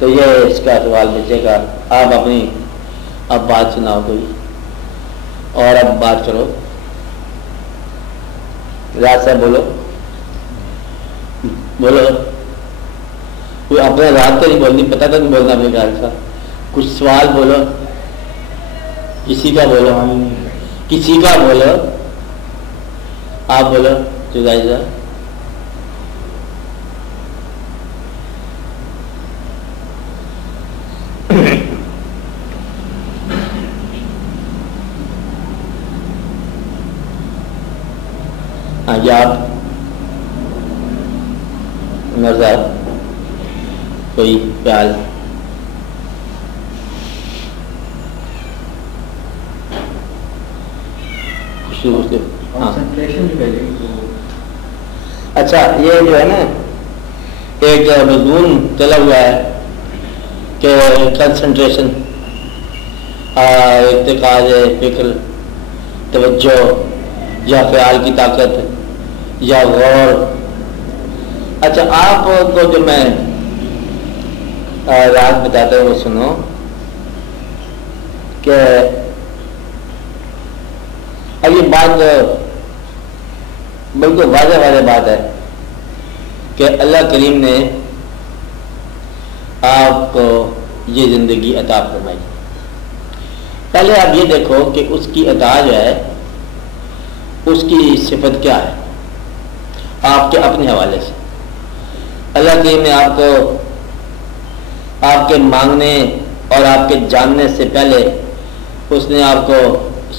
تو یہ اس کا سوال بچے گا. آپ اپنی اب بات سناؤ کوئی اور اب بات کرو. راز صاحب بولو بولو. کوئی اپنے رات تو نہیں بولنی, پتہ تو نہیں بولنا اپنے خیال کا. کچھ سوال بولو, کسی کا بولو, کسی کا بولو. آپ بولو جزائی صاحب. ہاں جی آپ عمر صاحب کوئی خیال. اچھا یہ جو ہے نا ایک مضمون چلا ہوا ہے کہ کنسنٹریشن, ارتکاز فکر, توجہ یا خیال کی طاقت یا غور. اچھا آپ کو جو میں رات بتاتا ہوں وہ سنو کہ اب یہ بات بالکل واضح بات ہے کہ اللہ کریم نے آپ کو یہ زندگی عطا فرمائی. پہلے آپ یہ دیکھو کہ اس کی عطا جو ہے اس کی صفت کیا ہے آپ کے اپنے حوالے سے. اللہ کریم نے آپ کو آپ کے مانگنے اور آپ کے جاننے سے پہلے اس نے آپ کو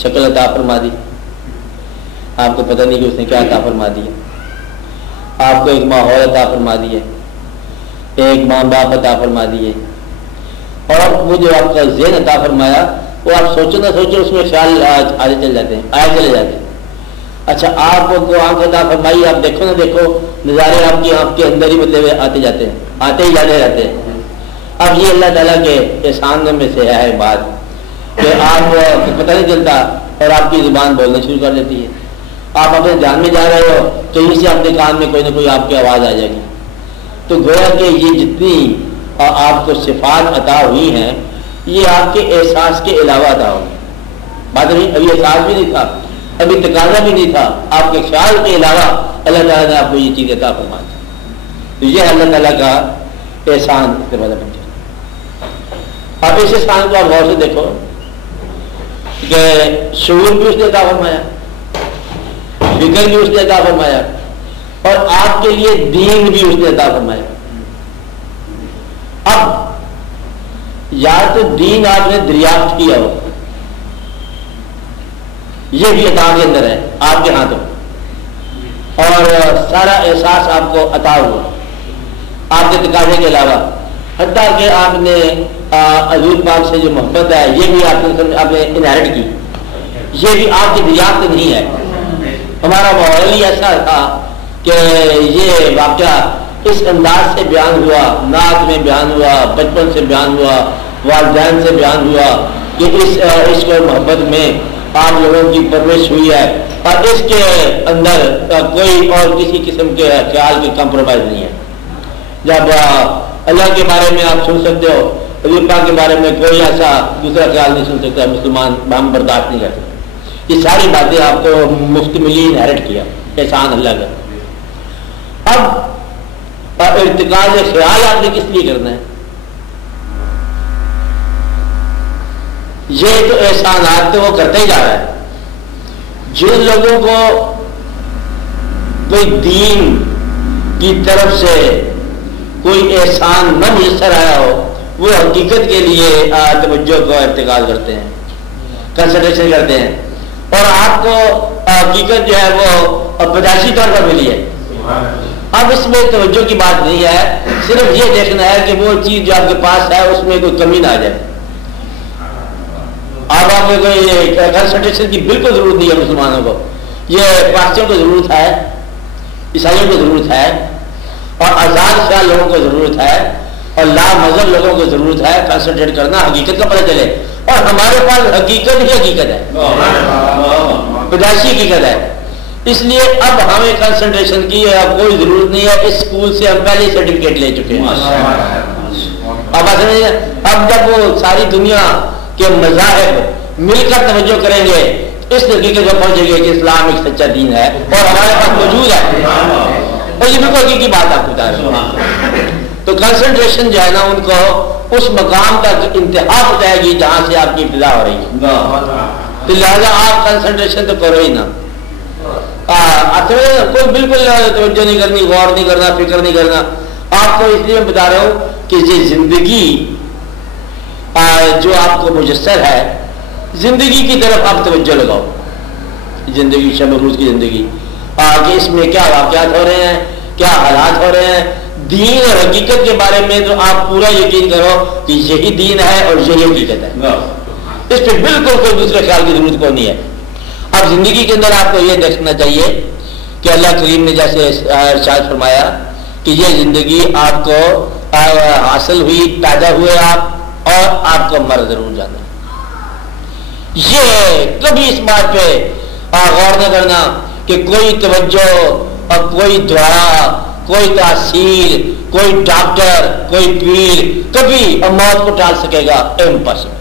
شکل عطا فرما دی. آپ کو پتہ نہیں کہ اس نے کیا عطا فرما دیا. آپ کو ایک ماحول عطا فرما دیے, ایک ماں باپ عطا فرما دیے, اور وہ جو آپ کا ذہن عطا فرمایا وہ آپ سوچو نہ سوچو اس میں خیال آگے چلے جاتے ہیں, آئے چلے جاتے ہیں. اچھا آپ کو آنکھ عطا فرمائی, آپ دیکھو نہ دیکھو نظارے آپ کی آنکھ کے اندر ہی مطلب آتے جاتے ہیں, آتے ہی جاتے رہتے ہیں. اب یہ اللہ تعالیٰ کے احسان میں سے ہے بات کہ آپ کو پتہ نہیں چلتا اور آپ کی زبان بولنا شروع کر دیتی ہے. آپ اپنے دھیان میں جا رہے ہو تو یہیں سے اپنے کان میں کوئی نہ کوئی آپ کی آواز آ جائے گی. تو گویا کہ یہ جتنی آپ کو صفات عطا ہوئی ہیں یہ آپ کے احساس کے علاوہ عطا ہوئی. بات نہیں, ابھی احساس بھی نہیں تھا, ابھی تقاضا بھی نہیں تھا, آپ کے خیال کے علاوہ اللہ تعالیٰ نے آپ کو یہ چیز عطا فرما دی. تو یہ اللہ تعالیٰ کا احسان کے بعد بن جائے. اب اس احسان کو آپ غور سے دیکھو کہ شعور بھی اس نے عطا فرمایا, فکر بھی اس نے عطا فرمایا, اور آپ کے لیے دین بھی اس نے عطا فرمایا. اب یا تو دین آپ نے دریافت کیا ہو, یہ بھی عطا کے اندر ہے آپ کے ہاتھوں, اور سارا احساس آپ کو عطا ہوا آپ کے تقاضے کے علاوہ. حتیٰ کہ آپ نے حضور پاک سے جو محبت ہے یہ بھی آپ نے انہیرٹ کی, یہ بھی آپ کی دریافت نہیں ہے. ہمارا ماحول ہی ایسا تھا کہ یہ واقعہ اس انداز سے بیان ہوا, نعت میں بیان ہوا, بچپن سے بیان ہوا, والدین سے بیان ہوا کہ اس عشق اور محبت میں آپ لوگوں کی پرورش ہوئی ہے, اور اس کے اندر کوئی اور کسی قسم کے خیال کی کمپرومائز نہیں ہے. جب اللہ کے بارے میں آپ سن سکتے ہو, حضور پاک کے بارے میں کوئی ایسا دوسرا خیال نہیں سن سکتا, مسلمان ہم برداشت نہیں کر سکتے. یہ ساری باتیں آپ کو مفت ملی, انہیرٹ کیا, احسان اللہ کا. اب ارتکاز خیال آپ نے کس لیے کرنا ہے؟ یہ تو احسانات تو وہ کرتے ہی جا رہا ہے. جن لوگوں کو کوئی دین کی طرف سے کوئی احسان نہ میسر آیا ہو وہ حقیقت کے لیے توجہ کو ارتکاز کرتے ہیں, کنسنٹریشن کرتے ہیں, اور آپ کو حقیقت جو ہے وہ پیدائشی طور پر ملی ہے. اب اس میں توجہ کی بات نہیں ہے, صرف یہ دیکھنا ہے کہ وہ چیز جو آپ کے پاس ہے اس میں کوئی کمی نہ آ جائے. اب آپ کو کوئی کنسنٹریشن کی بالکل ضرورت نہیں ہے مسلمانوں کو. یہ پارسیوں کو ضرورت ہے, عیسائیوں کو ضرورت ہے, اور آزاد خیال لوگوں کو ضرورت ہے, اور لا مذہب لوگوں کو ضرورت ہے کنسنٹریٹ کرنا, حقیقت کا پتہ چلے. اور ہمارے پاس حقیقت ہی حقیقت ہے, پیدائشی حقیقت ہے. اس لیے اب ہمیں کنسنٹریشن کی کوئی ضرورت نہیں ہے. اس اسکول سے ہم پہلے ہی سرٹیفکیٹ لے چکے ہیں. اب جب وہ ساری دنیا کے مذاہب مل کر توجہ کریں گے اس حقیقت کو پہنچے گے کہ اسلام ایک سچا دین ہے اور ہمارے پاس موجود ہے، اور یہ بالکل حقیقی بات آپ بتا رہے ہیں۔ تو کنسنٹریشن جو ہے نا ان کو اس مقام تک انتہا ہو جائے گی جہاں سے آپ کی ابتدا ہو رہی ہے، تو لہٰذا آپ کنسنٹریشن تو کرو ہی نا، کوئی بالکل توجہ نہیں کرنی، غور نہیں کرنا، فکر نہیں کرنا۔ آپ کو اس لیے میں بتا رہا ہوں کہ یہ زندگی جو آپ کو مجسر ہے، زندگی کی طرف آپ توجہ لگاؤ، زندگی شب روز کی زندگی کہ اس میں کیا واقعات ہو رہے ہیں، کیا حالات ہو رہے ہیں، دین اور حقیقت کے بارے میں تو آپ پورا یقین کرو کہ یہی دین ہے اور یہی حقیقت ہے، اس پہ بالکل کوئی دوسرے خیال کی ضرورت کو نہیں ہے۔ اب زندگی کے اندر آپ کو یہ دیکھنا چاہیے کہ اللہ کریم نے جیسے ارشاد فرمایا کہ یہ زندگی آپ کو حاصل ہوئی، پیدا ہوئے آپ، اور آپ کو مر ضرور جانا۔ یہ کبھی اس بات پہ غور نہ کرنا کہ کوئی توجہ اور کوئی دعا، کوئی تاثیر، کوئی ڈاکٹر، کوئی پیر کبھی موت کو ٹال سکے گا، امپاسبل۔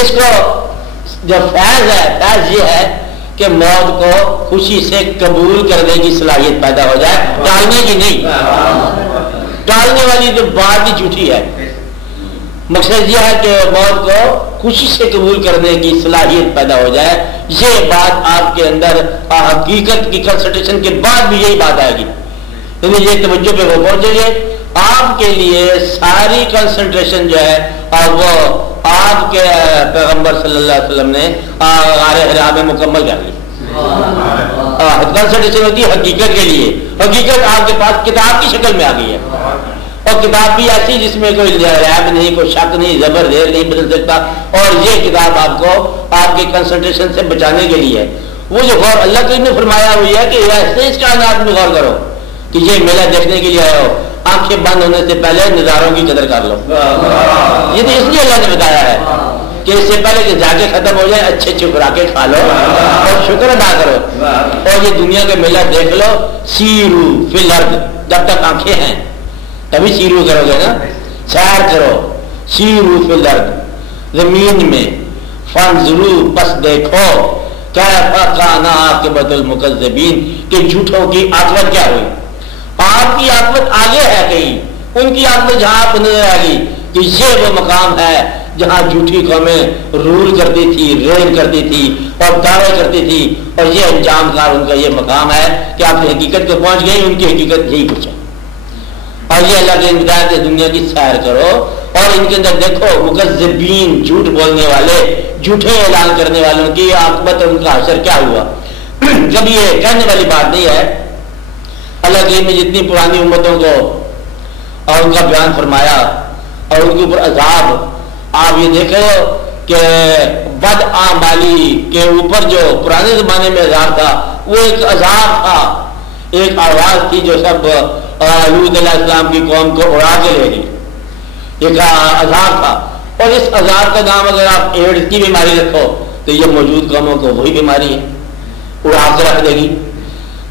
اس کو جو فیض ہے، فیض یہ ہے کہ موت کو خوشی سے قبول کرنے کی صلاحیت پیدا ہو جائے، ٹالنے کی نہیں۔ ٹالنے والی جو بات ہی جھوٹی ہے، مقصد یہ ہے کہ موت کو خوشی سے قبول کرنے کی صلاحیت پیدا ہو جائے۔ یہ بات آپ کے اندر حقیقت کی کنسنٹریشن کے بعد بھی یہی بات آئے گی، یعنی یہ توجہ پہ وہ پہنچیں گے۔ آپ کے لیے ساری کنسنٹریشن جو ہے وہ آپ کے پیغمبر صلی اللہ علیہ وسلم نے غار حرا میں مکمل کر لی۔ کنسنٹریشن ہوتی ہے حقیقت کے لیے، حقیقت آپ کے پاس کتاب کی شکل میں آ گئی ہے، اور کتاب بھی ایسی جس میں کوئی ریب نہیں، کوئی شک نہیں، زبر زیر نہیں بدل سکتا، اور یہ کتاب آپ کو آپ کی کنسنٹریشن سے بچانے کے لیے ہے۔ وہ جو غور اللہ تعالیٰ نے فرمایا ہوئی ہے کہ ایسے اس کائنات میں غور کرو کہ یہ میلہ دیکھنے کے لیے آئے ہو، آنکھیں بند ہونے سے پہلے نظاروں کی قدر کر لو۔ یہ تو اس لیے اللہ نے بتایا ہے کہ اس سے پہلے کہ جاگے ختم ہو جائے اچھے اچھے خوراکیں کھا لو اور شکر ادا کرو، اور یہ دنیا کے میلہ دیکھ لو۔ سیرو فی الارض، جب تک آنکھیں ہیں تبھی سیرو کرو گے نا، سیر کرو۔ سیرو فی الارض، زمین میں، فانظروا، پس دیکھو، کیف کان عاقبۃ المکذبین، کہ جھوٹوں کی عاقبت کیا ہوئی۔ آپ کی عاقبت آگے ہے کہیں، ان کی عاقبت جہاں آپ نظر آئے گی کہ یہ وہ مقام ہے جہاں جھوٹی قومیں رول کرتی تھی، رین کرتی تھی اور دعوے کرتی تھی، اور یہ انجام کار ان کا یہ مقام ہے کہ آپ کی حقیقت کو پہنچ گئی، ان کی حقیقت یہی کچھ ہے۔ اور یہ اللہ کے ہدایت ہے، دنیا کی سیر کرو اور ان کے اندر دیکھو مکذبین، جھوٹ بولنے والے، جھوٹے اعلان کرنے والوں کی عاقبت اور ان کا حشر کیا ہوا۔ جب یہ کہنے والی بات نہیں ہے، اللہ نے جتنی پرانی امتوں کو اور ان کا بیان فرمایا اور ان کے اوپر عذاب، آپ یہ دیکھو کہ بد اعمالی کے اوپر جو پرانے زمانے میں عذاب تھا وہ ایک عذاب تھا، ایک آواز تھی جو سب لوط علیہ السلام کی قوم کو اڑا کے لے گئی، ایک عذاب تھا۔ اور اس عذاب کا نام اگر آپ ایڈز کی بیماری رکھو تو یہ موجود قوموں کو وہی بیماری ہے، اڑا کے رکھ دے گی۔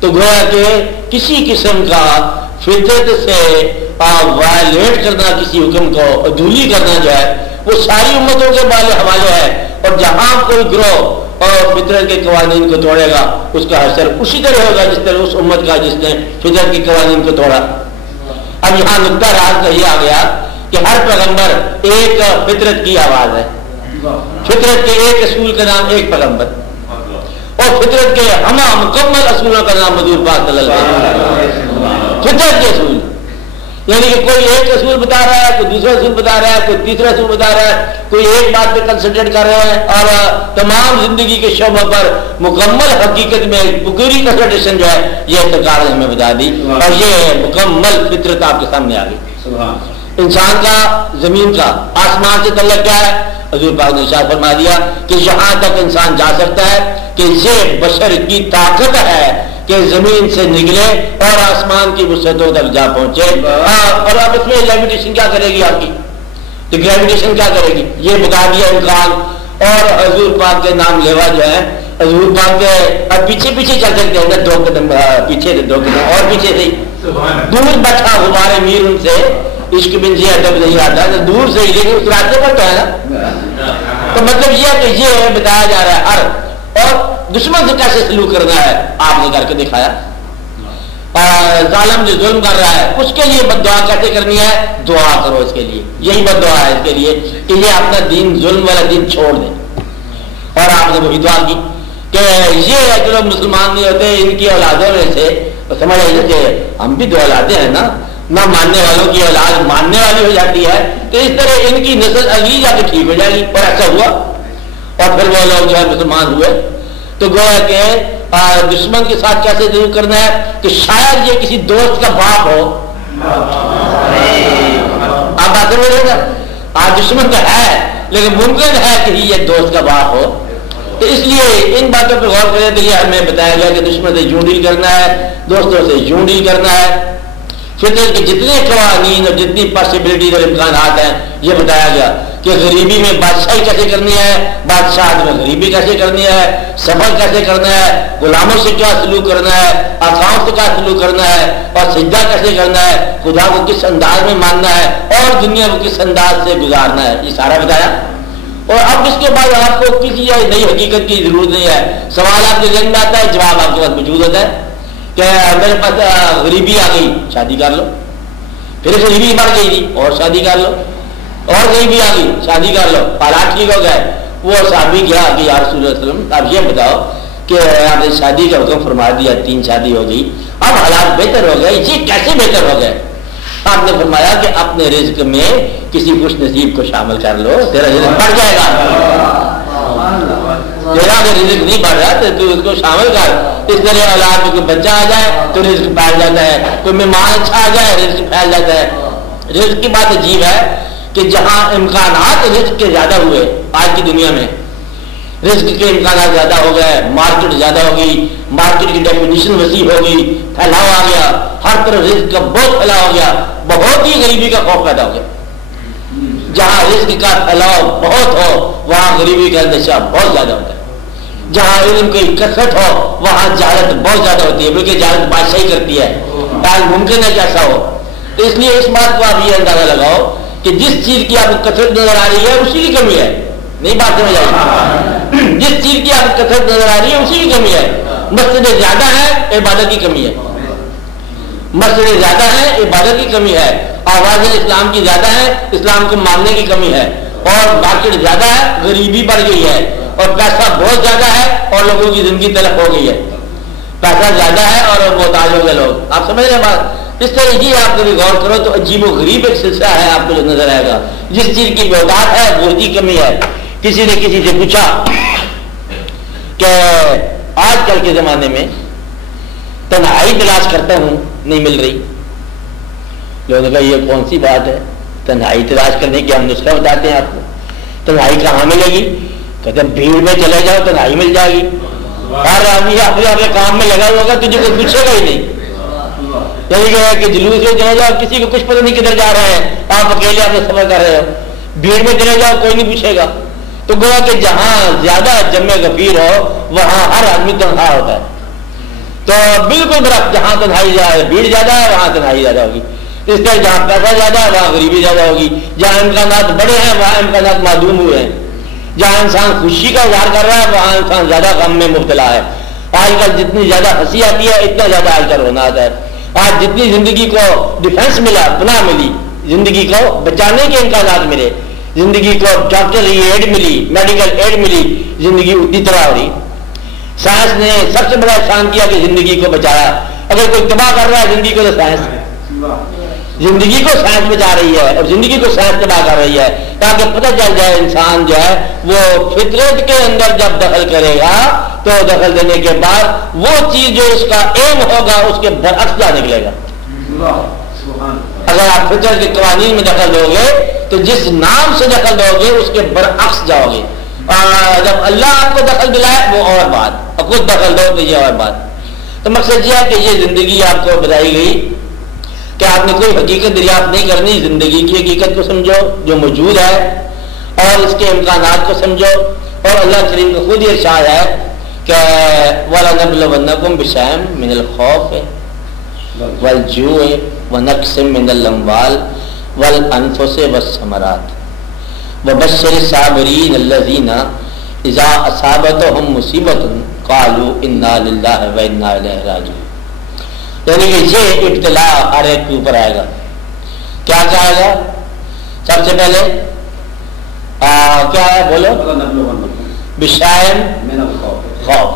تو گویا کہ کسی قسم کا فطرت سے وائلیٹ کرنا، کسی حکم کو عدولی کرنا جو ہے وہ ساری امتوں کے حوالے ہے، اور جہاں کوئی گروہ اور فطرت کے قوانین کو توڑے گا اس کا حشر اسی طرح ہوگا جس طرح اس امت کا جس نے فطرت کے قوانین کو توڑا۔ اب یہاں نقطہ راز کا یہ آ گیا کہ ہر پیغمبر ایک فطرت کی آواز ہے، فطرت کے ایک اصول کا نام ایک پیغمبر، اور فطرت کے ہمہ مکمل اصولوں کا نام حضور پاک صلی اللہ علیہ وسلم۔ فطرت کے اصول یعنی کہ کوئی ایک اصول بتا رہا ہے، کوئی دوسرا اصول بتا رہا ہے، کوئی تیسرا اصول بتا رہا ہے، کوئی ایک بات پہ کنسنٹریٹ کر رہے ہیں، اور تمام زندگی کے شعبوں پر مکمل حقیقت میں پوری کنسنٹریشن جو ہے یہ سرکار نے ہمیں بتا دی، اور یہ مکمل فطرت آپ کے سامنے آ گئی۔ انسان کا، زمین کا، آسمان سے تعلق کیا ہے؟ حضور پاک نے ارشاد فرما دیا کہ یہاں تک انسان جا سکتا ہے کہ یہ بشر کی طاقت ہے کہ زمین سے نکلے اور آسمان کی وسعتوں تک جا پہنچے۔ اور اب اس میں لیویٹیشن کیا کرے گی آپ کی؟ تو گریویٹیشن کیا کرے گی؟ یہ بتا دیا امکان۔ اور حضور پاک کے نام لیوا جو ہے، حضور پاک کے اب پیچھے پیچھے چل سکتے ہیں، 2 قدم پیچھے سے 2 قدم اور پیچھے سے، دور بیٹھا غبار میر ان سے عشق بن جی ادب نہیں آتا تو دور سے ہی، لیکن اس راستے پر تو ہے نا. تو مطلب یہ ہے کہ یہ بتایا جا رہا ہے عرب، اور دشمن سے کیسے سلوک کرنا ہے آپ نے کر کے دکھایا. ظالم جو ظلم کر رہا ہے اس کے لیے بد دعا کیسے کرنی ہے؟ دعا کرو اس کے لیے، یہی بد دعا ہے اس کے لیے کہ یہ اپنا دین، ظلم والا دین چھوڑ دے. اور آپ نے وہی دعا کی کہ یہ جو مسلمان نہیں ہوتے ان کی اولادوں میں سے سمجھ آئیے کہ ہم بھی دو اولادیں ہیں نا، نہ ماننے والوں کی اولاد ماننے والی ہو جاتی ہے تو اس طرح ان کی نسل اگلی جا کے ٹھیک ہو جائے گی. اور ایسا ہوا، اور پھر وہ لوگ جو ہے مسلمان ہوئے. تو گویا کہ دشمن کے ساتھ کیسے ضرور کرنا ہے کہ شاید یہ کسی دوست کا باپ ہو. آپ بات سمجھ رہے نا، آج دشمن کا ہے لیکن ممکن ہے کہ یہ دوست کا باپ ہو. تو اس لیے ان باتوں پہ غور کرنے کے لیے ہمیں بتایا گیا کہ دشمن سے یوں ڈیل کرنا ہے، دوستوں سے یوں ڈیل کرنا ہے. فطرت کے جتنے قوانین اور جتنی پاسبلٹیز اور امکانات ہیں یہ بتایا گیا کہ غریبی میں بادشاہی کیسے کرنی ہے، بادشاہت میں غریبی کیسے کرنی ہے، صبر کیسے کرنا ہے، غلاموں سے کیا سلوک کرنا ہے، آقاؤں سے کیا سلوک کرنا ہے، اور سجدہ کیسے کرنا ہے، خدا کو کس انداز میں ماننا ہے، اور دنیا کو کس انداز سے گزارنا ہے، یہ سارا بتایا. اور اب اس کے بعد آپ کو کسی نئی حقیقت کی ضرورت نہیں ہے. سوال آپ کے ذہن میں آتا ہے، جواب آپ کے پاس موجود ہوتا ہے کہ میرے پاس غریبی آ گئی، شادی کر لو. پھر غریبی بڑھ گئی تھی اور شادی کر لو، اور غریبی آ گئی شادی کر لو، حالات ٹھیک ہو گئے. وہ صحابی کیا کہ یا رسول اللہ صلی اللہ علیہ وسلم آپ یہ بتاؤ کہ آپ نے شادی کا حکم فرما دیا، 3 شادی ہو گئی، اب حالات بہتر ہو گئے، یہ کیسے بہتر ہو گئے؟ آپ نے فرمایا کہ اپنے رزق میں کسی خوش نصیب کو شامل کر لو، تیرا رزق بڑھ جائے گا. تیرا اگر رزق نہیں بڑھ رہا تو اس کو شامل کر. اس طرح اولاد میں کوئی بچہ آ جائے تو رزق پھیل جاتا ہے، کوئی مہمان اچھا آ جائے رزق پھیل جاتا ہے. رزق کی بات عجیب ہے کہ جہاں امکانات رزق کے زیادہ ہوئے آج کی دنیا میں، رزق کے امکانات زیادہ ہو گئے، مارکیٹ زیادہ ہوگی، مارکیٹ کی ڈیفینیشن وسیع ہوگی، پھیلاؤ آ گیا، ہر طرف رزق کا بہت پھیلاؤ ہو گیا، بہت ہی غریبی کا خوف پیدا ہو گیا. جہاں رزق کا پھیلاؤ بہت ہو وہاں غریبی کا اندیشہ بہت زیادہ ہوتا ہے. جہاں علم کی کثرت ہو وہاں جہالت بہت زیادہ ہوتی ہے، بلکہ جہالت بادشاہی کرتی ہے. آج ممکن ہے کہ ایسا ہو. تو اس لیے اس بات کو آپ یہ اندازہ لگاؤ کہ جس چیز کی آپ کو کثرت نظر آ رہی ہے اسی کی کمی ہے. نہیں بات سمجھ آئی؟ جس چیز کی آپ کو کثرت نظر آ رہی ہے اسی کی کمی ہے. مسجدیں زیادہ ہیں، عبادت کی کمی ہے. مسجدیں زیادہ ہیں، عبادت کی کمی ہے. آوازیں اسلام کی زیادہ ہیں، اسلام کو ماننے کی کمی ہے. اور مارکیٹ زیادہ ہے، غریبی بڑھ گئی ہے. اور پیسہ بہت زیادہ ہے اور لوگوں کی زندگی تلف ہو گئی ہے. پیسہ زیادہ ہے اور محتاج ہو گئے لوگ. آپ سمجھ رہے ہیں بات؟ اس طرح یہ آپ کبھی غور کرو تو عجیب و غریب ایک سلسلہ ہے آپ کو جو نظر آئے گا. جس چیز کی محتاج ہے وہ کی کمی ہے. کسی نے کسی سے پوچھا کہ آج کل کے زمانے میں تنہائی تلاش کرتا ہوں نہیں مل رہی. لوگوں نے کہا یہ کون سی بات ہے، تنہائی تلاش کرنے کی ہم نسخہ بتاتے ہیں آپ کو. تنہائی کہاں ملے گی؟ کہتے ہیں بھیڑ میں چلے جاؤ تنہائی مل جائے گی. ہر آدمی اپنے کام میں لگا ہوگا تجھے کوئی پوچھے گا ہی نہیں. یہی کہ جلوس میں چلے جاؤ کسی کو کچھ پتہ نہیں کدھر جا رہے ہیں، آپ اکیلے اپنے سفر کر رہے ہو. بھیڑ میں چلے جاؤ کوئی نہیں پوچھے گا. تو گویا کہ جہاں زیادہ جمع غفیر ہو وہاں ہر آدمی تنہا ہوتا ہے. تو بالکل برعکس جہاں تنہائی زیادہ بھیڑ زیادہ ہے وہاں تنہائی زیادہ ہوگی. اس طرح جہاں پیسہ زیادہ ہے وہاں غریبی زیادہ ہوگی. جہاں امکانات بڑے ہیں وہاں امکانات معدوم ہوئے ہیں. جہاں انسان خوشی کا اظہار کر رہا ہے وہاں انسان زیادہ غم میں مبتلا ہے. آج کل جتنی زیادہ ہنسی آتی ہے اتنا زیادہ آج کل رونا آتا ہے. آج جتنی زندگی کو ڈیفینس ملا، پناہ ملی، زندگی کو بچانے کے امکانات ملے، زندگی کو ڈاکٹر ایڈ ملی، میڈیکل ایڈ ملی، زندگی اتنی طرح ہو رہی. سائنس نے سب سے بڑا احسان کیا کہ زندگی کو بچایا. اگر کوئی تباہ کر رہا ہے زندگی کو تو سائنس، زندگی کو سائنس بچا رہی ہے اور زندگی کو سائنس تباہ کر رہی ہے. تاکہ پتہ چل جائے انسان جو ہے وہ فطرت کے اندر جب دخل کرے گا تو دخل دینے کے بعد وہ چیز جو اس کا ایم ہوگا اس کے برعکس جا نکلے گا. اگر آپ فطرت کے قوانین میں دخل دو گے تو جس نام سے دخل دو گے اس کے برعکس جاؤ گے. جب اللہ آپ کو دخل دلائے وہ اور بات، اور خود دخل دو تو یہ اور بات. تو مقصد یہ ہے کہ یہ زندگی آپ کو بتائی گئی کہ آپ نے کوئی حقیقت دریافت نہیں کرنی. زندگی کی حقیقت کو سمجھو جو موجود ہے اور اس کے امکانات کو سمجھو. اور اللہ کریم کو خود یہ ارشاد ہے کہ وَلَنَبْلُوَنَّكُمْ بِشَيْءٍ مِنَ الْخَوْفِ وَالْجُوعِ وَنَقْصٍ مِنَ الْأَمْوَالِ والانفس والثمرات وبشر الصابرین الذین اذا اصابتهم مصیبت قالوا انا للہ و انا الیہ راجعون. یعنی کہ یہ ابتلا ہر ایک کے اوپر آئے گا. کیا کہے گا؟ سب سے پہلے کیا ہے بولو؟ بشائن خوف.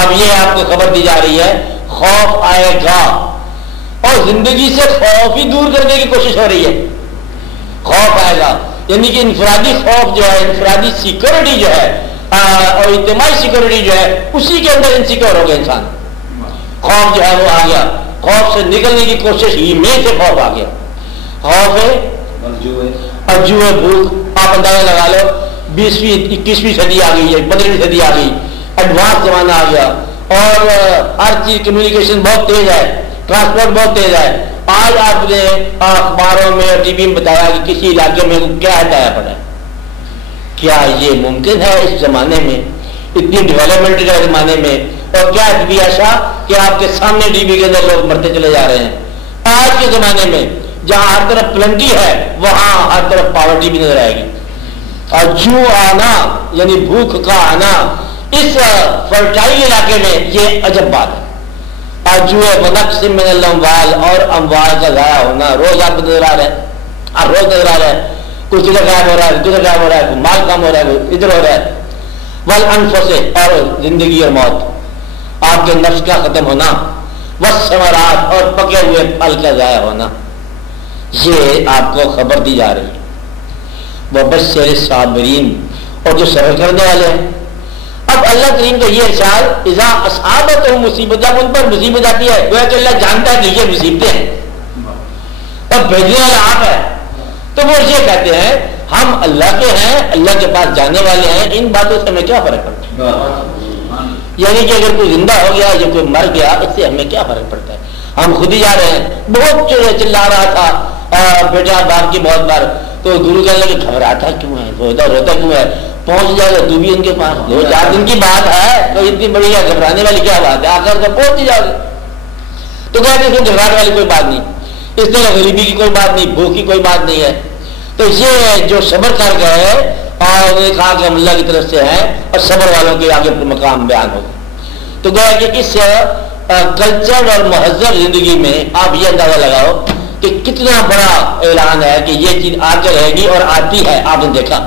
اب یہ آپ کو خبر دی جا رہی ہے خوف آئے گا اور زندگی سے خوف ہی دور کرنے کی کوشش ہو رہی ہے. خوف آئے گا یعنی کہ انفرادی خوف جو ہے, انفرادی سیکورٹی جو ہے اور اجتماعی سیکورٹی جو ہے اسی کے اندر انسیکیور ہو گیا انسان. خوف جو ہے وہ آ گیا, خوف سے نکلنے کی کوشش ہی میں سے خوف آ گیا. خوف ہے ارجوے بھوک. آپ اندازہ لگا لو 20ویں 21ویں صدی آ گئی ہے, 15ویں صدی آ گئی, ایڈوانس زمانہ آ گیا اور ہر چیز کمیونیکیشن بہت تیز ہے, ٹرانسپورٹ بہت تیز ہے. آج آپ نے اخباروں میں اور ٹی وی میں بتایا کہ کسی علاقے میں کیا ہٹایا پڑا ہے. کیا یہ ممکن ہے اس زمانے میں, اتنی ڈیولپمنٹ کے زمانے میں؟ اور کیا بھی ایسا کہ آپ کے سامنے ٹی وی کے اندر لوگ مرتے چلے جا رہے ہیں. آج کے زمانے میں جہاں ہر طرف پلنٹی ہے وہاں ہر طرف پاورٹی بھی نظر آئے گی. اور جو آنا یعنی بھوک کا آنا اس فرٹائل علاقے میں یہ عجب بات ہے. اور جو ونقص من الاموال اور اموال کا ضائع ہونا روز آپ نظر آ رہا ہے, آپ روز نظر آ رہا ہے. کچھ ادھر غائب ہو رہا ہے, کدھر غائب ہو رہا ہے, مال کم ہو رہا ہے, ادھر ہو رہا ہے. والانفس اور زندگی اور موت, آپ کے نفس کا ختم ہونا. والثمرات اور پکے ہوئے پھل کا ضائع ہونا. یہ آپ کو خبر دی جا رہی ہے. وبشر الصابرین, اور جو صبر کرنے والے ہیں. اب اللہ کریم کا یہ ارشاد اذا اصابتهم مصیبت, جب ان پر مصیبت آتی ہے گویا کہ اللہ جانتا ہے کہ یہ مصیبتیں ہیں اور بھیجنے والا آپ ہے, تو وہ یہ کہتے ہیں ہم اللہ کے ہیں, اللہ کے پاس جانے والے ہیں, ان باتوں سے ہمیں کیا فرق پڑتا ہے؟ یعنی کہ اگر کوئی زندہ ہو گیا یا کوئی مر گیا اس سے ہمیں کیا فرق پڑتا ہے؟ ہم خود ہی جا رہے ہیں. بہت چلا رہا تھا بیٹا باپ کی بہت بار, تو گرو کہنے لگے گھبراتا کیوں ہے, روتا کیوں ہے, پہنچ جائے گا تو بھی ان کے پاس, 2-4 دن کی بات ہے, تو اتنی بڑی ہے گھبرانے والی کیا بات ہے, آ کر تو پہنچ جاؤ گے. تو کہتے ہیں گھبرانے والی کوئی بات نہیں, اس طرح غریبی کی کوئی بات نہیں, بھوک کی کوئی بات نہیں ہے. تو یہ جو صبر کر گئے اور انہوں نے کہا کہ ہم اللہ کی طرف سے ہیں اور صبر والوں کے آگے مقام بیان ہوگا. تو گویا کہ اس کلچر اور مہذب زندگی میں آپ یہ اندازہ لگاؤ کہ کتنا بڑا اعلان ہے کہ یہ چیز آ کے رہے گی اور آتی ہے. آپ نے دیکھا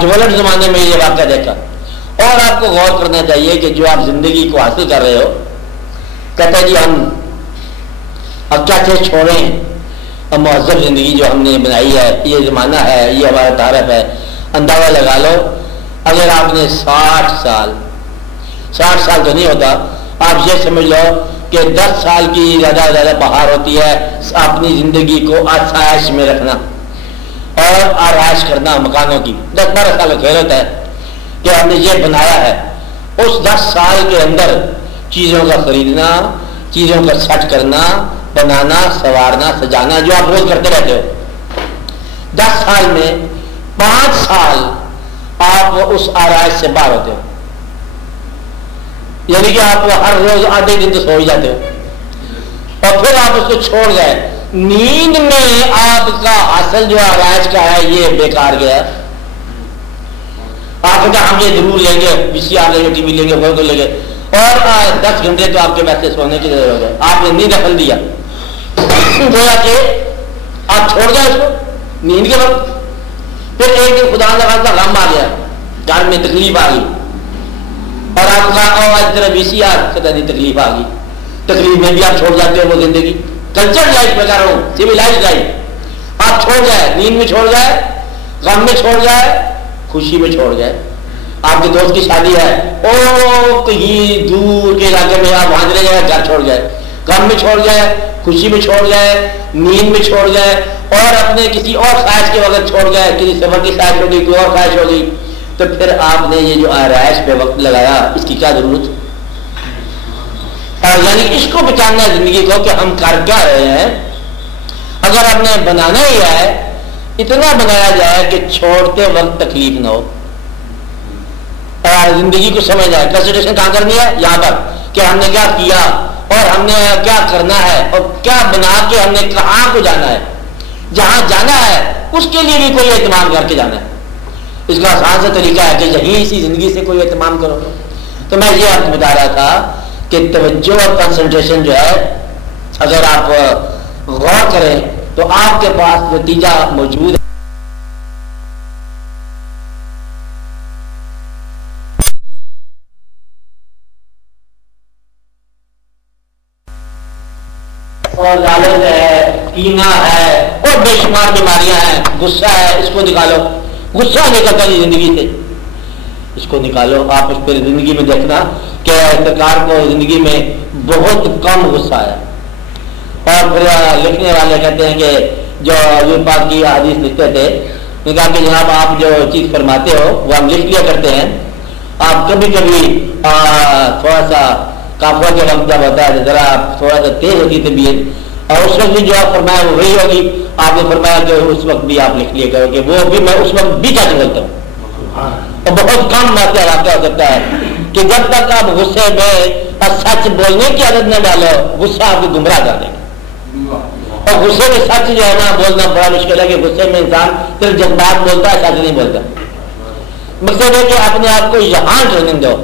ڈیولپڈ زمانے میں یہ واقعہ دیکھا. اور آپ کو غور کرنا چاہیے کہ جو آپ زندگی کو حاصل کر رہے ہو, کہتے ہیں جی ہم اب کیا چیز چھوڑیں, اب مہذب زندگی جو ہم نے بنائی ہے, یہ زمانہ ہے, یہ ہمارا تعارف ہے. اندازہ لگا لو اگر آپ نے 60 سال تو نہیں ہوتا, آپ یہ سمجھ لو کہ 10 سال کی زیادہ سے زیادہ بہار ہوتی ہے اپنی زندگی کو آسائش میں رکھنا اور آرائش کرنا مکانوں کی. 10-12 سال کا کھیل ہوتا ہے کہ ہم نے یہ بنایا ہے. اس 10 سال کے اندر چیزوں کا خریدنا, چیزوں کا سیٹ کرنا, بنانا, سنوارنا, سجانا, جو آپ روز کرتے رہتے ہو. 10 سال میں 5 سال آپ اس آرائش سے باہر ہوتے ہو. یعنی کہ آپ ہر روز آدھے دن تو سو ہی جاتے ہو اور پھر آپ اس کو چھوڑ گئے. نیند میں آپ کا حاصل جو آرائش کا ہے یہ بیکار گیا. آپ کہتے ہم یہ ضرور لیں گے, VCR لیں گے, ٹی وی لیں گے, فوٹو لیں گے, اور 10 گھنٹے تو آپ کے ویسے سونے کی ضرورت ہو گئے. آپ نے نیند دخل دیا گویا کہ آپ چھوڑ گئے اس کو نیند کے وقت. پھر ایک دن خدا کا غم آ گیا, گھر میں تکلیف آ گئی اور آپ کا آج طرح VCR نہیں تکلیف آ گئی. تکلیف میں بھی آپ چھوڑ جاتے ہو وہ زندگی. کلچر لائف میں کہہ رہا ہوں, سویلائز لائف. آپ چھوڑ جائے, نیند میں چھوڑ جائے, غم میں چھوڑ جائے, خوشی میں چھوڑ جائے. آپ کے دوست کی شادی ہے, او کہیں دور کے علاقے میں آپ وہاں چلے جائے, گھر چھوڑ جائے, غم میں چھوڑ جائے, خوشی میں چھوڑ جائے, نیند میں چھوڑ جائے, اور اپنے کسی اور خواہش کے وقت چھوڑ جائے, کسی سفر کی خواہش ہو گئی, کوئی اور خواہش ہو گئی, تو پھر آپ نے یہ جو آرائش پہ وقت لگایا اس کی کیا ضرورت. یعنی اس کو بچانا ہے زندگی کو کہ ہم کر کیا رہے ہیں. اگر ہم نے بنانا ہی ہے, اتنا بنایا جائے کہ چھوڑتے وقت تکلیف نہ ہو, زندگی کو سمجھ جائے. کنسنٹریشن کہاں کرنی ہے, یہاں پر کہ ہم نے کیا کیا اور ہم نے کیا کرنا ہے اور کیا بنا کے ہم نے کہاں کو جانا ہے. جہاں جانا ہے اس کے لیے بھی کوئی اہتمام کر کے جانا ہے. اس کا آسان سا طریقہ ہے کہ یہیں اسی زندگی سے کوئی اہتمام کرو. تو میں یہ آپ کو بتا رہا تھا کہ توجہ اور کنسنٹریشن جو ہے اگر آپ غور کریں تو آپ کے پاس نتیجہ موجود ہے. اور لالچ ہے, کینہ ہے, اور بے شمار بیماریاں ہیں. غصہ ہے, اس کو نکالو. غصہ نکلتا نہیں زندگی سے, اس کو نکالو. آپ اس پہ زندگی میں دیکھنا کہ سرکار کو زندگی میں بہت کم غصہ ہے. اور پھر لکھنے والے کہتے ہیں کہ جو حضور پاک کی حدیث لکھتے تھے, نے کہا کہ جناب آپ جو چیز فرماتے ہو وہ ہم لکھ لیا کرتے ہیں. آپ کبھی کبھی تھوڑا سا کافوا کے وقت جب ہوتا ہے ذرا تھوڑا سا تیز ہوتی طبیعت, اور اس وقت بھی جو آپ فرمایا وہ وہی ہوگی. آپ نے فرمایا کہ اس وقت بھی آپ لکھ لیا کرو کہ وہ بھی میں اس وقت بھی کیا بولتا ہوں. اور بہت کم واقعہ ہو سکتا ہے کہ جب تک آپ غصے میں سچ بولنے کی عادت نہ ڈالو, غصہ آپ کو گمراہ کر دے گا. اور غصے میں سچ جو ہے نا بولنا بڑا مشکل ہے, کہ غصے میں انسان صرف جذبات بولتا ہے, سچ نہیں بولتا. مقصد ہے کہ اپنے آپ کو یہاں ٹریننگ دو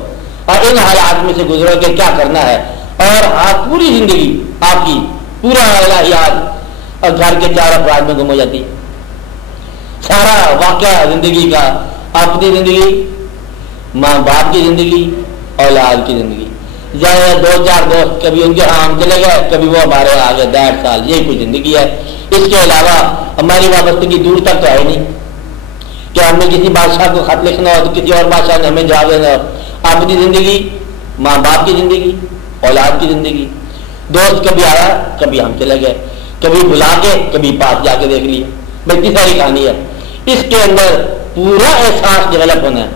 اور ان حالات میں سے گزرو کہ کیا کرنا ہے. اور پوری زندگی آپ کی پورا الہیات اور گھر کے 4 افراد میں گم ہو جاتی ہے. سارا واقعہ زندگی کا, اپنی زندگی, ماں باپ کی زندگی, اولاد کی زندگی, یا 2-4 دوست, کبھی ان کے ہم چلے گئے, کبھی وہ ہمارے آگے 1.5 سال, یہ کوئی زندگی ہے. اس کے علاوہ ہماری وابستگی دور تک تو ہے نہیں کہ ہم نے کسی بادشاہ کو خط لکھنا ہو تو کسی اور بادشاہ نے ہمیں جواب دینا ہو. اپنی زندگی, ماں باپ کی زندگی, اولاد کی زندگی, دوست کبھی آیا, کبھی ہم چلے گئے, کبھی بلا کے, کبھی پاس جا کے دیکھ لیا. بڑی ساری کہانی ہے. اس کے اندر پورا احساس ڈیولپ ہونا ہے.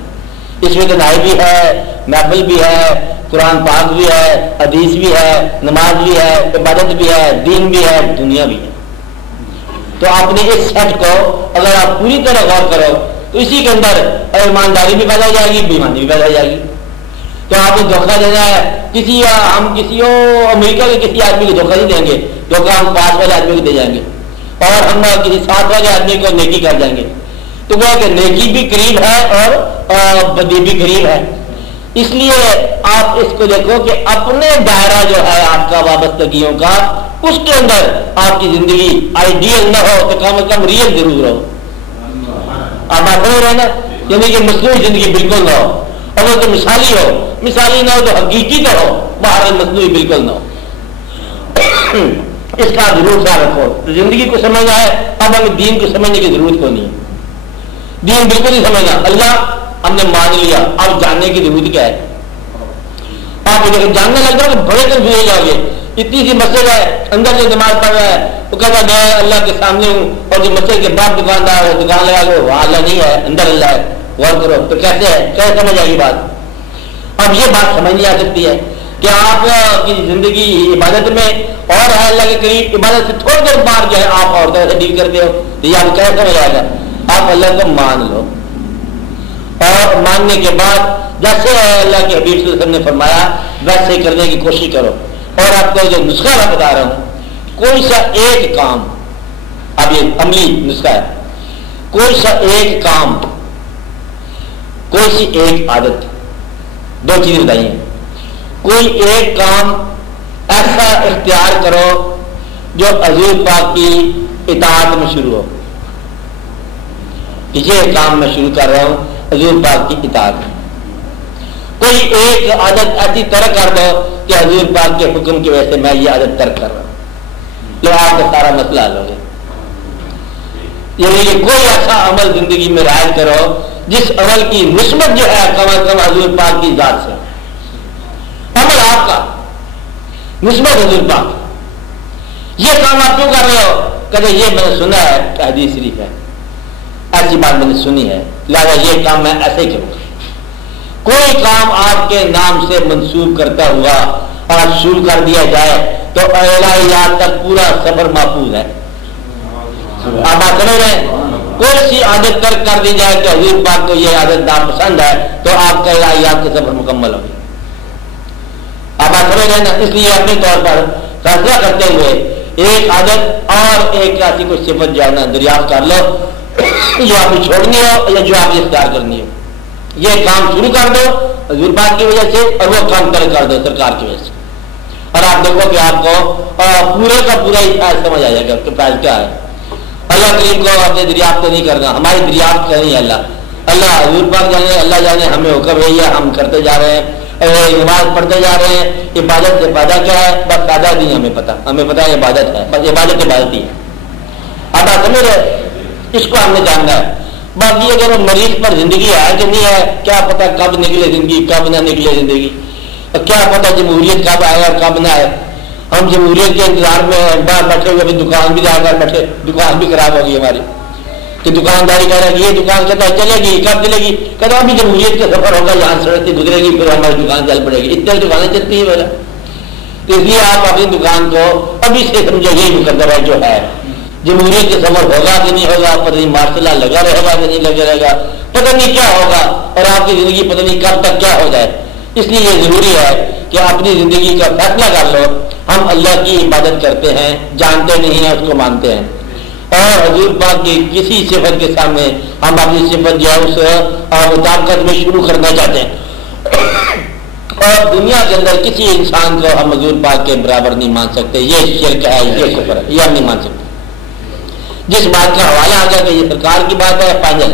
اس میں تنہائی بھی ہے, محفل بھی ہے, قرآن پاک بھی ہے, حدیث بھی ہے, نماز بھی ہے, عبادت بھی ہے, دین بھی ہے, دنیا بھی ہے. تو آپ نے اس سیٹ کو اگر آپ پوری طرح غور کرو تو اسی کے اندر ایمانداری بھی پیدا ہو جائے گی, بےایمانی بھی پیدا ہو جائے گی. تو آپ نے دھوکہ دینا ہے ہم کسی امریکہ کے کسی آدمی کو دھوکہ نہیں دیں گے, دھوکہ ہم پاس والے آدمی کو دے جائیں گے, اور ہم کسی ساتھ والے آدمی کو نیکی کر جائیں گے. تو وہ کہ نیکی بھی قریب ہے اور بدی بھی قریب ہے. اس لیے آپ اس کو دیکھو کہ اپنے دائرہ جو ہے آپ کا وابستگیوں کا, اس کے اندر آپ کی زندگی آئیڈیل نہ ہو تو کم از کم ریئل ضرور ہو. آپ بات نہیں رہے نا, یعنی کہ مصنوعی زندگی بالکل نہ ہو, اور وہ تو مثالی ہو, مثالی نہ ہو تو حقیقی تو ہو, باہر مصنوعی بالکل نہ ہو. اس کا ضرور خیال رکھو. زندگی کو سمجھنا ہے, اب ہمیں دین کو سمجھنے کی ضرورت کو نہیں ہے. دین بالکل نہیں سمجھنا, اللہ ہم نے مان لیا, اب جاننے کی ضرورت کیا ہے. آپ جاننے لگ جاؤ تو بڑے کنفیوز ہو جاؤ گے. اتنی سی مسجد ہے, اندر جو نماز پڑھ رہا ہے وہ کہتا ہے میں اللہ کے سامنے ہوں, اور جو مسجد کے بعد دکاندار ہے دکان لگا لو, وہاں اللہ نہیں ہے, اندر اللہ ہے. غور کرو تو کیسے ہے, کیسے سمجھ آئے گی بات. اب یہ بات سمجھ نہیں آ سکتی ہے کہ آپ کی زندگی عبادت میں اور ہے اللہ کے قریب, عبادت سے تھوڑی دیر بعد جو ہے آپ عورتوں سے ڈیل کرتے ہو, تو یہ آپ کیسے سمجھ آئے گا. آپ اللہ کو مان لو, اور ماننے کے بعد جیسے اللہ کے حبیب صلی اللہ علیہ وسلم نے فرمایا ویسے کرنے کی کوشش کرو. اور آپ کو جو نسخہ میں بتا رہا ہوں, کوئی سا ایک کام, اب یہ عملی نسخہ ہے, کوئی سا ایک کام, کوئی سی ایک عادت, 2 چیزیں بتائیے. کوئی ایک کام ایسا اختیار کرو جو حضور پاک کی اطاعت میں شروع ہو. یہ کام میں شروع کر رہا ہوں حضور پاک کی اطاعت میں. کوئی ایک عادت ایسی ترک کر دو کہ حضور پاک کے حکم کی وجہ سے میں یہ عادت ترک کر رہا ہوں, تو آپ کا سارا مسئلہ حل ہو گیا. یعنی کوئی ایسا عمل زندگی میں رائج کرو جس عمل کی نسبت جو ہے کم از کم حضور پاک کی ذات سے, عمل آپ کا نسبت حضور پاک. یہ کام آپ کیوں کر رہے ہو, کہتے یہ میں نے سنا ہے کہ حدیث شریف ہے, ایسی بات میں نے سنی ہے, لہذا یہ کام میں ایسے ہی کروں گا. کوئی کام آپ کے نام سے منسوب کرتا ہوا اور شروع کر دیا جائے تو الہیات تک پورا سفر محفوظ ہے. آپ بات سمجھ رہے ہیں. کوئی سی عادت ترک کر دی جائے کہ حضور پاک کو یہ عادت ناپسند ہے تو آپ کا الہیات کا سفر مکمل ہو گیا. آپ بات سمجھ رہے ہیں نا. اس لیے اپنے طور پر فیصلہ کرتے ہوئے ایک عادت اور ایک ایسی کوئی صفت جو ہے نا دریافت کر لو جو آپ کو چھوڑنی ہو یا جو آپ نے اختیار کرنی ہو. یہ کام شروع کر دو حضور پاک کی وجہ سے اور وہ کام کر دو سرکار کی وجہ سے, اور آپ دیکھو کہ آپ کو پورے کا پورا ہی فیض سمجھ آ جائے گا کہ فیض کیا ہے. اللہ کریم کو اپنے دریافت نہیں کرنا, ہماری دریافت کرنی ہے اللہ حضور پاک جانے, اللہ جانے ہمیں حکم ہے یا ہم کرتے جا رہے ہیں, نماز پڑھتے جا رہے ہیں. عبادت سے فائدہ کیا ہے؟ بس فائدہ نہیں ہمیں پتا ہے عبادت ہے, بس عبادت ہی ہے. اب آپ سمجھ رہے, اس کو ہم نے جاننا ہے. باقی اگر مریض پر زندگی ہے کہ نہیں ہے, کیا پتا کب نکلے زندگی کب نہ نکلے زندگی, کیا پتا جمہوریت کب آئے اور کب نہ آئے. ہم جمہوریت کے انتظار میں باہر بیٹھے ہوئے, ابھی دکان بھی جا کر بیٹھے, دکان بھی خراب ہوگی ہماری کہ دکانداری کہہ رہا ہے کہ یہ دکان کہتا ہے چلے گی, کب چلے گی, کہتا ابھی جمہوریت کا سفر ہوگا, یہاں سڑک سے گزرے گی پھر ہماری دکان چل پڑے گی. اتنے دکانیں چلتی ہیں بولا. تو اس لیے آپ اپنی دکان کو ابھی سے سمجھو یہی مقدر ہے جو ہے. جمہوریت کا سفر ہوگا کہ نہیں ہوگا, پتہ نہیں مارشل لا لگا رہے گا کہ نہیں لگا رہے گا, پتہ نہیں کیا ہوگا, اور آپ کی زندگی پتہ نہیں کب تک کیا ہو جائے. اس لیے یہ ضروری ہے کہ اپنی زندگی کا فیصلہ کر لو. ہم اللہ کی عبادت کرتے ہیں, جانتے نہیں ہیں, اس کو مانتے ہیں, اور حضور پاک کی کسی صفت کے سامنے ہم اپنی صفت جو ہے اس مطابقت میں شروع کرنا چاہتے ہیں. اور دنیا کے اندر کسی انسان کو ہم حضور پاک کے برابر نہیں مان سکتے. یہ شرک ہے, یہ کفر ہے, یہ ہم نہیں مان سکتے. جس بات کا حوالہ آ گیا کہ یہ سرکار کی بات ہے فائنل,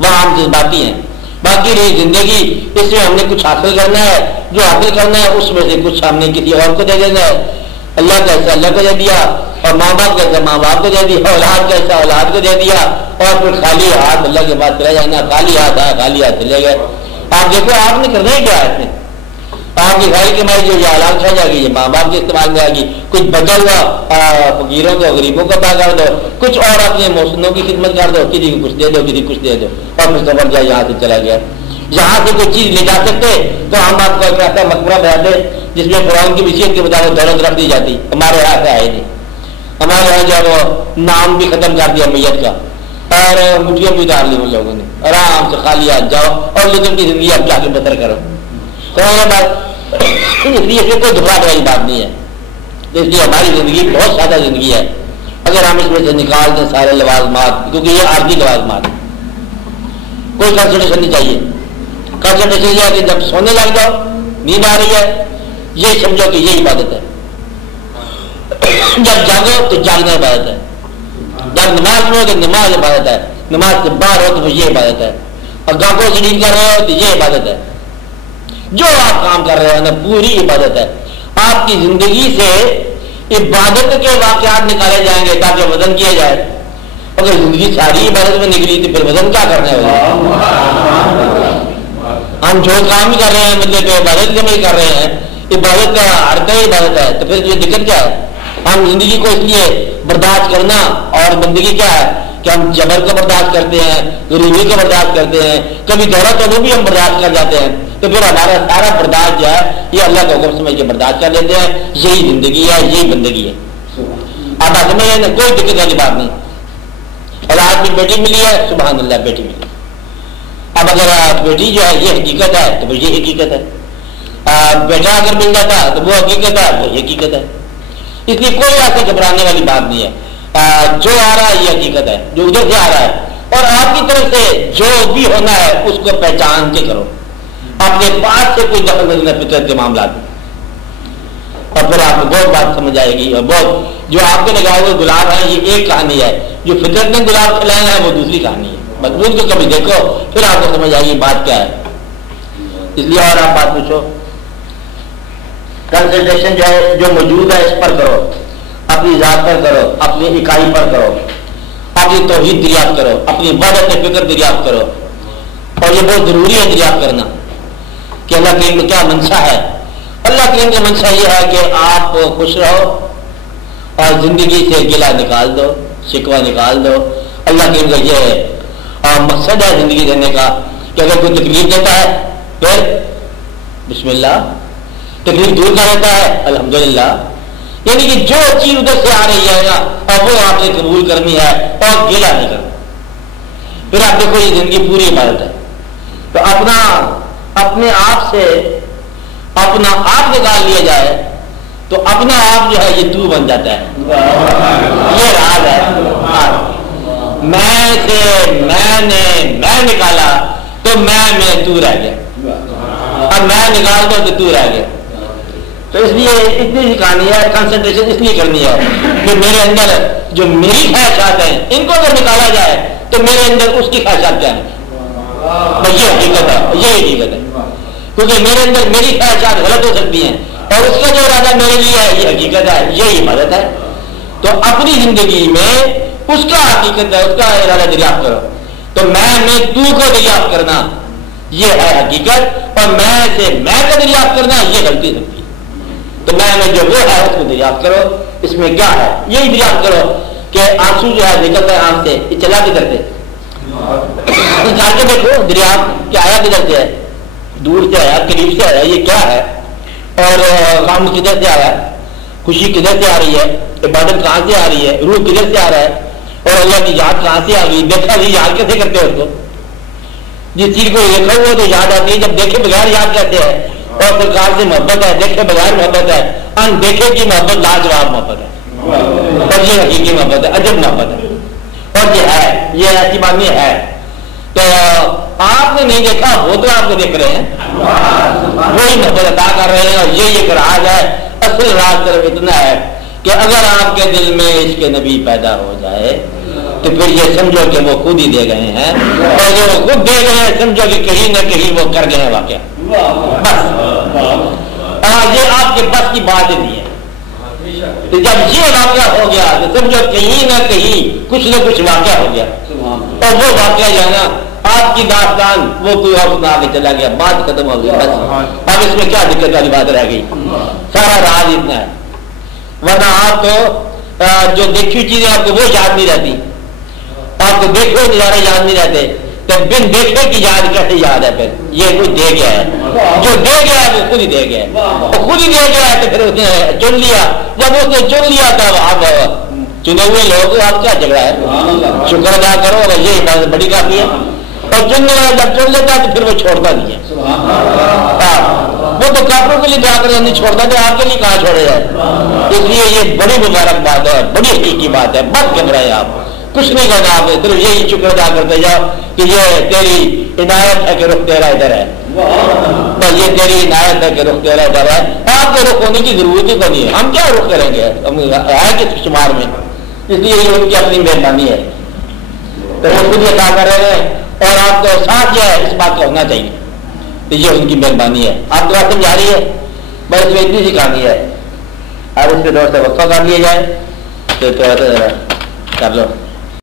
وہاں ہم جذباتی ہیں. باقی رہی زندگی, اس میں ہم نے کچھ حاصل کرنا ہے, جو حاصل کرنا ہے اس میں سے کچھ ہم نے کسی اور کو دے دینا ہے. اللہ کا حصہ اللہ کو دے دیا, اور ماں باپ کا حصہ ماں باپ کو دے دیا, اولاد کا حصہ اولاد کو دے دیا, اور پھر خالی ہاتھ اللہ کے پاس چلا جانا. خالی ہاتھ آیا, خالی ہاتھ چلے گئے. آپ دیکھو آپ نے کرنا ہے کیا ہے, آپ کی خالی کمائی جو یہ اولاد کھا جائے گی, یہ ماں باپ کے استعمال میں آئے گی. کچھ بچا ہوا فقیروں کو غریبوں کو ادا کر دو, کچھ اور اپنے محسنوں کی خدمت کر دو, کسی کو کچھ دے دو, کسی کو کچھ دے دو, اور پھر سفر جائے یہاں سے چلا گیا. یہاں سے کوئی چیز لے جا سکتے تو ہم آپ کو ایک ایسا مقبرہ بنا دیں جس میں قرآن کی وصیت کے مطابق دولت رکھ دی جاتی. ہمارے یہاں سے آئے نہیں, ہمارے یہاں جو ہے وہ نام بھی ختم کر دیا میت کا, اور مٹھیاں بھی ڈال لی ان لوگوں نے. آرام سے خالی ہاتھ جاؤ اور لوگوں کی زندگی اب جا کے بہتر کرو. اس لیے اس میں کوئی دھوکہ والی بات نہیں ہے. اس لیے ہماری زندگی بہت سادہ زندگی ہے. اگر ہم اس میں سے نکال دیں سارے لوازمات, کیونکہ یہ عارضی لوازمات, کوئی کنسنٹریشن نہیں چاہیے. کنسنٹریشن یہ ہے کہ جب سونے لگ جاؤ, نیند آ رہی ہے, یہ سمجھو کہ یہ عبادت ہے. جب جاگو تو جاگنا عبادت ہے, جب نماز میں ہو تو نماز عبادت ہے, نماز سے باہر ہو تو یہ عبادت ہے, اور گاہکوں سے ڈیل کر رہے ہو تو یہ عبادت ہے. جو آپ کام کر رہے ہو نا پوری عبادت ہے. آپ کی زندگی سے عبادت کے واقعات نکالے جائیں گے تاکہ وزن کیا جائے. اگر زندگی ساری عبادت میں نکلی تو پھر وزن کیا کرنا ہے؟ ہم جو کام ہی کر رہے ہیں مطلب کہ عبادت کے میں کر رہے ہیں, عبادت کا ہر کوئی عبادت ہے, تو پھر یہ دقت کیا ہے؟ ہم زندگی کو اس لیے برداشت کرنا, اور بندگی کیا ہے کہ ہم جبر کو برداشت کرتے ہیں, غریبی کو برداشت کرتے ہیں, کبھی دولت کو بھی ہم برداشت کر جاتے ہیں. تو پھر ہمارا سارا برداشت جو ہے یہ اللہ کا حکم سمجھ کے برداشت کر لیتے ہیں. یہی زندگی ہے, یہی بندگی ہے. اب آج میں کوئی دقت والی بات نہیں. اور آج بھی بیٹی ملی ہے, سبحان اللہ بیٹی ملی. اب اگر بیٹی جو ہے یہ حقیقت ہے تو یہ حقیقت ہے, بیٹا اگر مل جاتا تو وہ حقیقت ہے, وہ حقیقت ہے. اس لیے کوئی ایسے گھبرانے والی بات نہیں ہے. جو آ رہا ہے یہ حقیقت ہے, جو ادھر سے آ رہا ہے, اور آپ کی طرف سے جو بھی ہونا ہے اس کو پہچان کے کرو. اپنے پاس سے کوئی دخل نہیں ہے فطرت کے معاملات میں, اور پھر آپ کو بہت بات سمجھ آئے گی. اور بہت جو آپ کے لگائے ہوئے گلاب ہیں یہ ایک کہانی ہے, جو فطرت نے گلاب کھلایا ہے وہ دوسری کہانی ہے. مضمون کو کبھی دیکھو پھر آپ کو سمجھ آئے گی بات کیا ہے. اس لیے اور آپ بات پوچھو. کنسنٹریشن جو ہے جو موجود ہے اس پر کرو, اپنی ذات پر کرو, اپنی اکائی پر کرو, اپنی توحید دریافت کرو, اپنی وحدت فکر دریافت کرو. اور یہ بہت ضروری ہے دریافت کرنا کہ اللہ کریم کا کیا منشا ہے. اللہ کریم کا منشا یہ ہے کہ آپ خوش رہو اور زندگی سے گلہ نکال دو, شکوہ نکال دو. اللہ کریم کا یہ مقصد ہے زندگی دینے کا کہ اگر کوئی تکلیف دیتا ہے پھر بسم اللہ, تکلیف دور کر دیتا ہے الحمدللہ. یعنی کہ جو چیز ادھر سے آ رہی ہے نا اور وہ آپ نے قبول کرنی ہے اور گیلا نہیں کرنا. پھر آپ دیکھو یہ زندگی پوری عبادت ہے. تو اپنے آپ سے اپنا آپ نکال لیا جائے تو اپنا آپ جو ہے یہ تو بن جاتا ہے. یہ راز ہے. میں سے میں نکالا تو میں تو رہ گیا. اب میں نکال دو تو رہ گیا. تو اس لیے اتنی سی کہانی ہے. کنسنٹریشن اس لیے کرنی ہے کہ میرے اندر جو میری خواہشات ہیں ان کو اگر نکالا جائے تو میرے اندر اس کی خواہشات کیا ہیں. یہ حقیقت ہے, یہ حقیقت ہے. کیونکہ میرے اندر میری خواہشات غلط ہو سکتی ہیں اور اس کا جو ارادہ میرے لیے ہے یہ حقیقت ہے, یہ عبادت ہے. تو اپنی زندگی میں اس کا حقیقت ہے, اس کا ارادہ دریافت کرو. تو میں تو کو دریافت کرنا یہ ہے حقیقت, اور میں سے میں کا دریافت کرنا یہ غلطی سکتی ہے. تو میں جو وہ ہے اس کو دریافت کرو. اس میں کیا ہے یہی دریافت کرو کہ آنسو جو ہے نکلتا ہے آنکھ سے, یہ چلا کدھر سے. جا کے دیکھو دریافت کہ آیا کدھر سے ہے, دور سے آیا قریب سے آیا, یہ کیا ہے, اور غم کدھر سے آیا, خوشی کدھر سے آ رہی ہے, عبادت کہاں سے آ رہی ہے, روح کدھر سے آ رہا ہے, اور اللہ کی یاد کہاں سے آ گئی. دیکھا بھی یاد کیسے کرتے ہو اس کو. جس چیز کو دیکھا ہوا تو یاد آتی ہے, جب دیکھے بغیر یاد کرتے ہیں. اور سرکار سے محبت ہے, دیکھے بغیر محبت ہے, ان دیکھے کی محبت لاجواب محبت ہے, اور یہ حقیقی محبت ہے, عجب محبت ہے. اور یہ ہے, یہ ایسی بات نہیں ہے. تو آپ نے نہیں دیکھا, وہ تو آپ کو دیکھ رہے ہیں, وہی محبت عطا کر رہے ہیں. اور یہ ایک راز ہے. اصل راز صرف اتنا ہے کہ اگر آپ کے دل میں عشق نبی پیدا ہو جائے تو پھر یہ سمجھو کہ وہ خود ہی دے گئے ہیں, اور جو وہ خود دے گئے ہیں سمجھو کہ کہیں نہ کہیں وہ کر گئے ہیں واقعہ. بس یہ آپ کے بس کی بات نہیں ہے. تو جب یہ واقعہ ہو گیا تو سمجھو کہیں نہ کہیں کچھ نہ کچھ واقعہ ہو گیا, اور وہ واقعہ جو ہے نا آپ کی داستان وہ کوئی اور سنا کے چلا گیا, بات ختم ہو گئی. بس اب اس میں کیا دقت والی بات رہ گئی. سارا راز اتنا ہے. ورنہ آپ کو جو دیکھی چیزیں آپ کو وہ یاد نہیں رہتی, آپ کو دیکھے نظارے یاد نہیں رہتے, تو بن دیکھے کی یاد کیسے یاد ہے. پھر یہ کوئی دے گیا ہے, جو دے گیا ہے وہ خود ہی دے گیا ہے, وہ خود ہی دے گیا ہے. تو پھر اس نے چن لیا, جب اس نے چن لیا تب آپ چنے ہوئے لوگ, آپ کیا جھگڑا ہے, شکر ادا کرو. اگر یہ عبادت بڑی کافی ہے. اور چننے والا جب چن لیتا ہے تو پھر وہ چھوڑتا نہیں ہے. وہ تو کافروں کے لیے دعا کر نہیں چھوڑتا, تو آپ کے لیے کہاں چھوڑے جائے. اس لیے یہ بڑی مبارک بات ہے, بڑی حقیقی بات ہے. مت گھبرائے آپ, کچھ نہیں کرنا آپ, صرف یہی شکر ادا کرتے جاؤ کہ یہ تیری عنایت ہے کہ رخ تیرا ادھر ہے. بس یہ تیری عنایت ہے کہ رخ تیرا ادھر ہے. آپ کے رخ ہونے کی ضرورت ہی نہیں ہے. ہم کیا رخ کریں گے, ہم آئے کس شمار میں. اس لیے یہ ان کی اپنی مہربانی ہے. تو وہ خود ادا کر رہے ہیں, اور آپ کو احساس جو ہے اس بات کا ہونا چاہیے. تو یہ ان کی مہربانی ہے. آپ کو بات سمجھ آ رہی ہے. بس اس میں اتنی سی کہانی ہے. اب اس کے دور سے وقفہ کر لیا جائے تو کر لو.